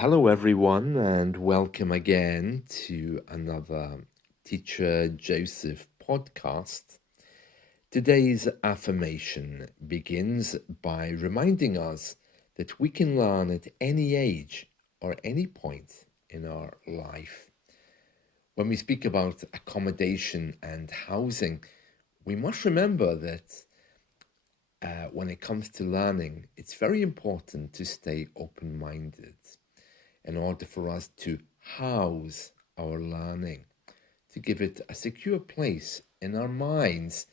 Hello, everyone, and welcome again to another Teacher Joseph podcast. Today's affirmation begins by reminding us that we can learn at any age or any point in our life. When we speak about accommodation and housing, we must remember that when it comes to learning, it's very important to stay open-minded in order for us to house our learning, to give it a secure place in our minds.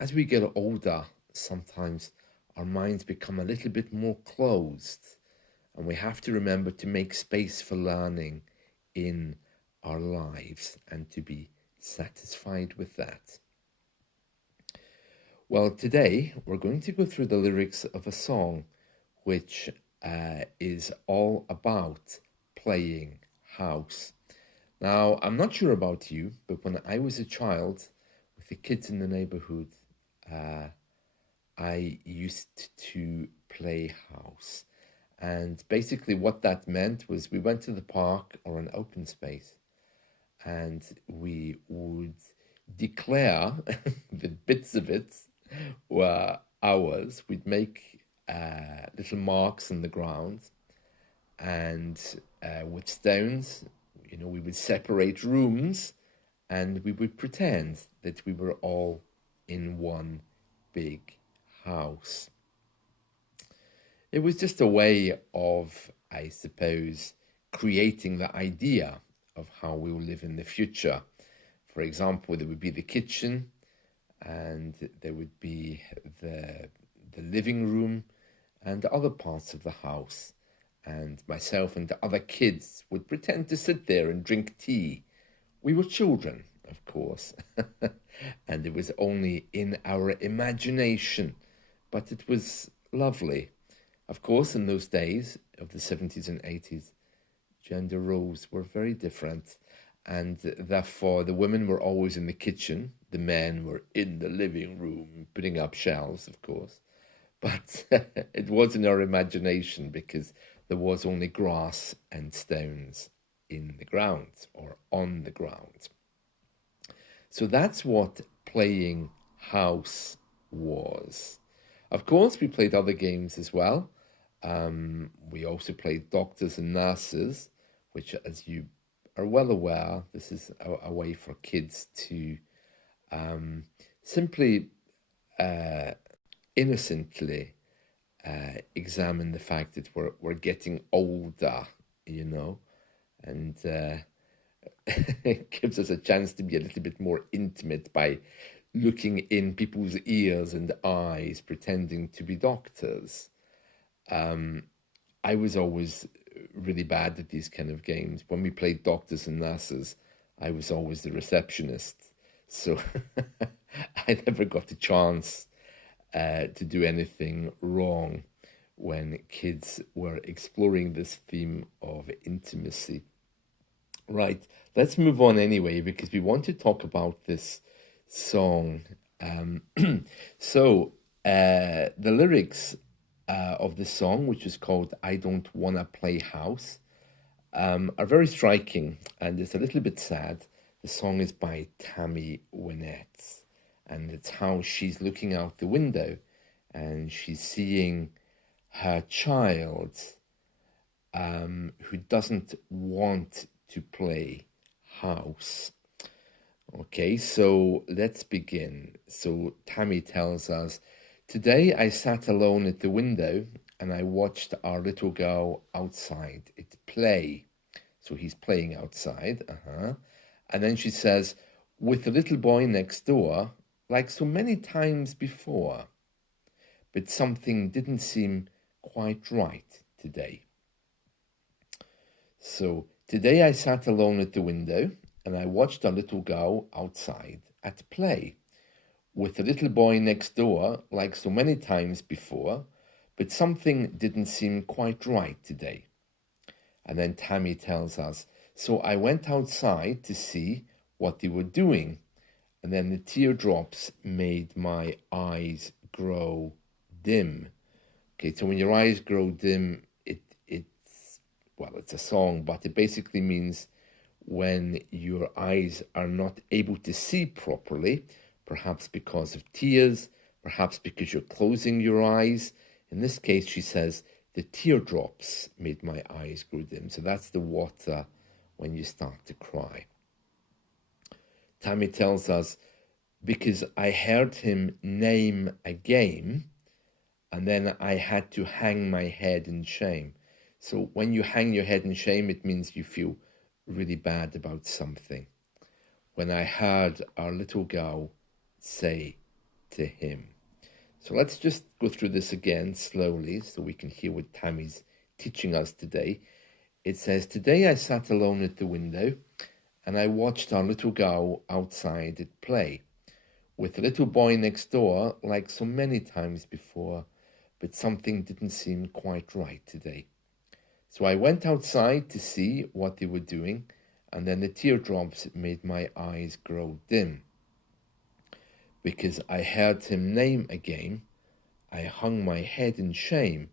As we get older, sometimes our minds become a little bit more closed, and we have to remember to make space for learning in our lives and to be satisfied with that. Well, today we're going to go through the lyrics of a song which is all about playing house. Now, I'm not sure about you, but when I was a child with the kids in the neighborhood, I used to play house. And basically what that meant was we went to the park or an open space and we would declare that bits of it were ours. We'd make little marks in the ground, and with stones, we would separate rooms, and we would pretend that we were all in one big house. It was just a way of, I suppose, creating the idea of how we will live in the future. For example, there would be the kitchen, and there would be the living room and other parts of the house. And myself and the other kids would pretend to sit there and drink tea. We were children, of course, and it was only in our imagination, but it was lovely. Of course, in those days of the 70s and 80s, gender roles were very different, and therefore the women were always in the kitchen, the men were in the living room, putting up shelves, of course. But it was in our imagination because there was only grass and stones in the ground or on the ground. So that's what playing house was. Of course, we played other games as well. We also played doctors and nurses, which, as you are well aware, this is a way for kids to simply innocently examine the fact that we're getting older, and it gives us a chance to be a little bit more intimate by looking in people's ears and eyes, pretending to be doctors. I was always really bad at these kind of games. When we played doctors and nurses, I was always the receptionist. So I never got the chance to do anything wrong when kids were exploring this theme of intimacy. Right, let's move on anyway, because we want to talk about this song. So the lyrics of the song, which is called I Don't Wanna Play House, are very striking, and it's a little bit sad. The song is by Tammy Wynette, and it's how she's looking out the window and she's seeing her child who doesn't want to play house. Okay, so let's begin. So Tammy tells us, today I sat alone at the window and I watched our little girl outside at play. So he's playing outside, And then she says, with the little boy next door, like so many times before. But something didn't seem quite right today. So today I sat alone at the window and I watched a little girl outside at play with the little boy next door like so many times before, but something didn't seem quite right today. And then Tammy tells us, so I went outside to see what they were doing, and then the teardrops made my eyes grow dim. Okay, so when your eyes grow dim, it's it's a song, but it basically means when your eyes are not able to see properly, perhaps because of tears, perhaps because you're closing your eyes. In this case, she says, the teardrops made my eyes grow dim. So that's the water when you start to cry. Tammy tells us, because I heard him name a game, and then I had to hang my head in shame. So when you hang your head in shame, it means you feel really bad about something. When I heard our little girl say to him. So let's just go through this again slowly so we can hear what Tammy's teaching us today. It says, today I sat alone at the window and I watched our little girl outside at play with the little boy next door like so many times before, but something didn't seem quite right today. So I went outside to see what they were doing, and then the teardrops made my eyes grow dim. Because I heard him name a game, I hung my head in shame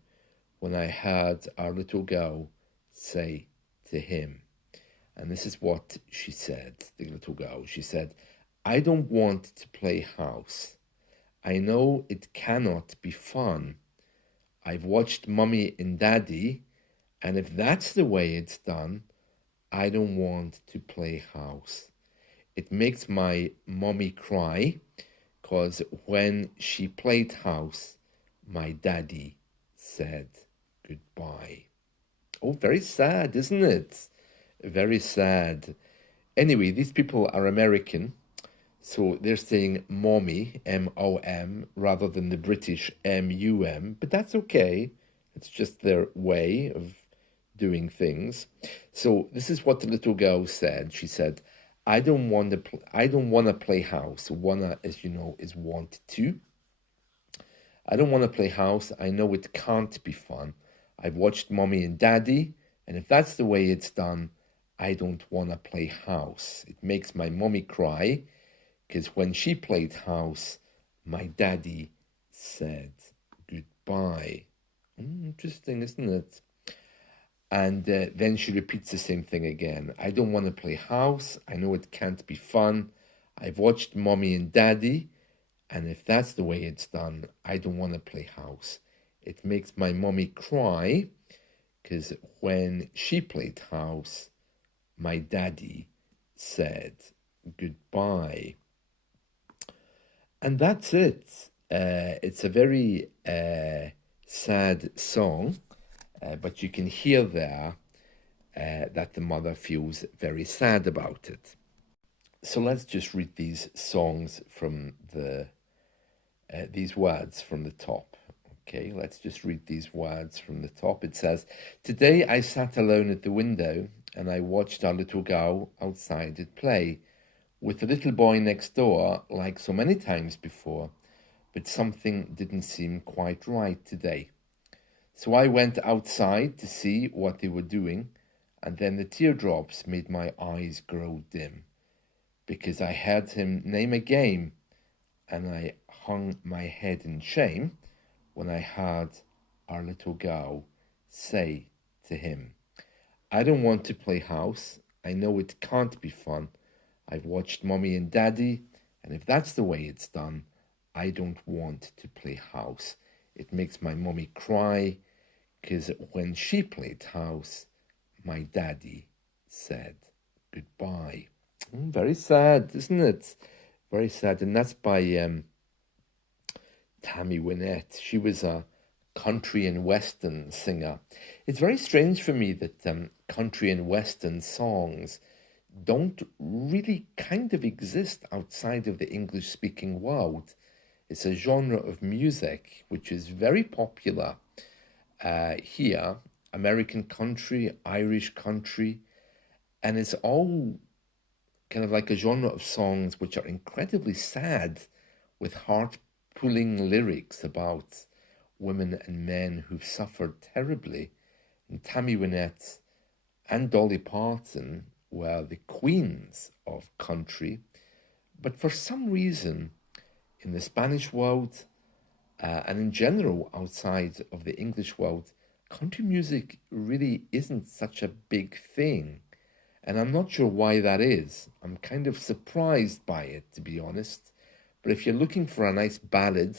when I heard our little girl say to him. And this is what she said, the little girl. She said, I don't want to play house. I know it cannot be fun. I've watched Mummy and Daddy, and if that's the way it's done, I don't want to play house. It makes my mommy cry, because when she played house, my daddy said goodbye. Oh, very sad, isn't it? Very sad. Anyway, these people are American, so they're saying mommy, M-O-M, rather than the British M-U-M, but that's okay. It's just their way of doing things. So this is what the little girl said. She said, I don't want to play house. Wanna, as you know, is want to. I don't want to play house. I know it can't be fun. I've watched Mommy and Daddy, and if that's the way it's done, I don't want to play house. It makes my mommy cry, because when she played house, my daddy said goodbye. Interesting, isn't it? And then she repeats the same thing again. I don't want to play house. I know it can't be fun. I've watched Mommy and Daddy, and if that's the way it's done, I don't want to play house. It makes my mommy cry, because when she played house, my daddy said goodbye. And that's it. It's a very sad song, but you can hear there that the mother feels very sad about it. So let's just read these songs from these words from the top. Okay, let's just read these words from the top. It says, today I sat alone at the window and I watched our little girl outside at play with the little boy next door like so many times before, but something didn't seem quite right today. So I went outside to see what they were doing, and then the teardrops made my eyes grow dim, because I heard him name a game, and I hung my head in shame when I heard our little girl say to him, I don't want to play house. I know it can't be fun. I've watched Mommy and Daddy, and if that's the way it's done, I don't want to play house. It makes my mommy cry, because when she played house, my daddy said goodbye. Very sad, isn't it? Very sad. And that's by Tammy Wynette. She was a country and western singer. It's very strange for me that country and western songs don't really kind of exist outside of the English-speaking world. It's a genre of music which is very popular here, American country, Irish country, and it's all kind of like a genre of songs which are incredibly sad, with heart-pulling lyrics about women and men who've suffered terribly. And Tammy Wynette and Dolly Parton were the queens of country, but for some reason in the Spanish world and in general outside of the English world, country music really isn't such a big thing. And I'm not sure why that is. I'm kind of surprised by it, to be honest. But if you're looking for a nice ballad,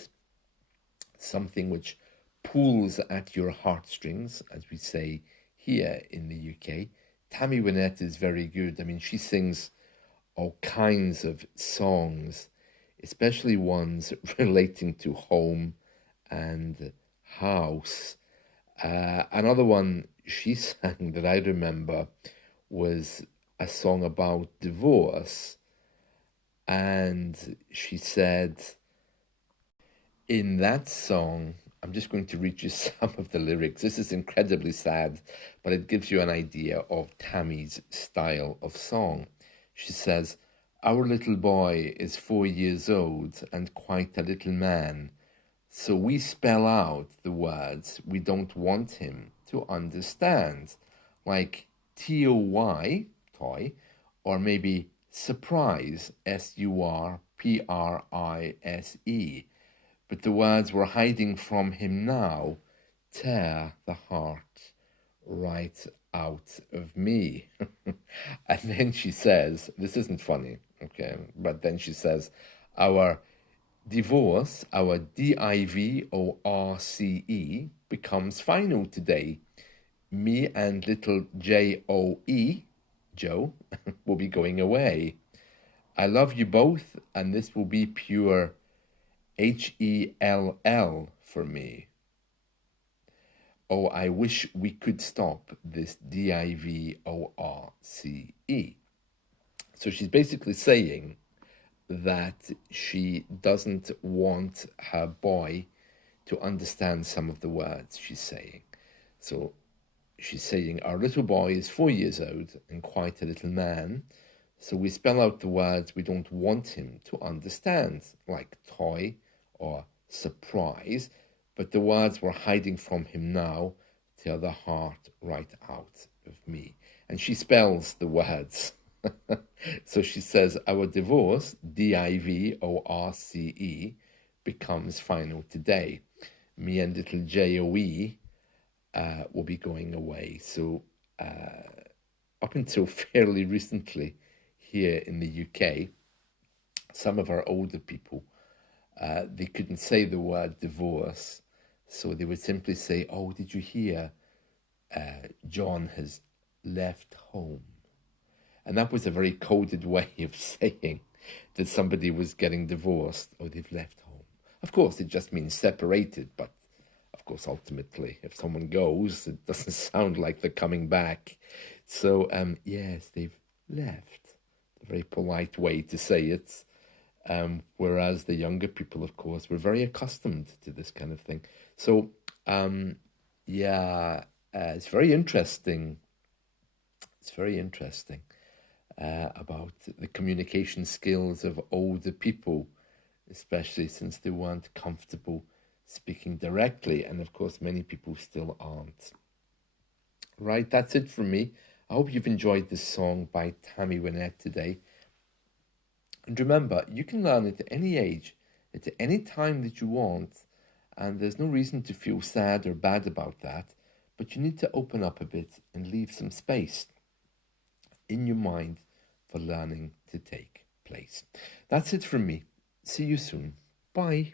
something which pulls at your heartstrings, as we say here in the UK, Tammy Wynette is very good. I mean, she sings all kinds of songs, especially ones relating to home and house. Another one she sang that I remember was a song about divorce. And she said in that song, I'm just going to read you some of the lyrics. This is incredibly sad, but it gives you an idea of Tammy's style of song. She says, "Our little boy is 4 years old and quite a little man. So we spell out the words we don't want him to understand, like TOY, toy, or maybe surprise, SURPRISE. But the words we're hiding from him now tear the heart right out of me." And then she says, this isn't funny, okay, but then she says, "Our divorce, our DIVORCE, becomes final today. Me and little JOE, Joe, will be going away. I love you both, and this will be pure HELL for me. Oh, I wish we could stop this DIVORCE." So she's basically saying that she doesn't want her boy to understand some of the words she's saying. So she's saying, "Our little boy is 4 years old and quite a little man. So we spell out the words we don't want him to understand, like toy or surprise. But the words we're hiding from him now tear the heart right out of me." And she spells the words. So she says, "Our divorce, DIVORCE, becomes final today. Me and little JOE will be going away." So up until fairly recently here in the UK, some of our older people, they couldn't say the word divorce. So they would simply say, "Oh, did you hear John has left home?" And that was a very coded way of saying that somebody was getting divorced or they've left home. Of course, it just means separated, but of course, ultimately, if someone goes, it doesn't sound like they're coming back. So, yes, they've left. A very polite way to say it. Whereas the younger people, of course, were very accustomed to this kind of thing. So, yeah, it's very interesting. It's very interesting about the communication skills of older people, especially since they weren't comfortable speaking directly. And of course, many people still aren't. Right, that's it from me. I hope you've enjoyed this song by Tammy Wynette today. And remember, you can learn it at any age, at any time that you want, and there's no reason to feel sad or bad about that, but you need to open up a bit and leave some space in your mind for learning to take place. That's it from me. See you soon. Bye.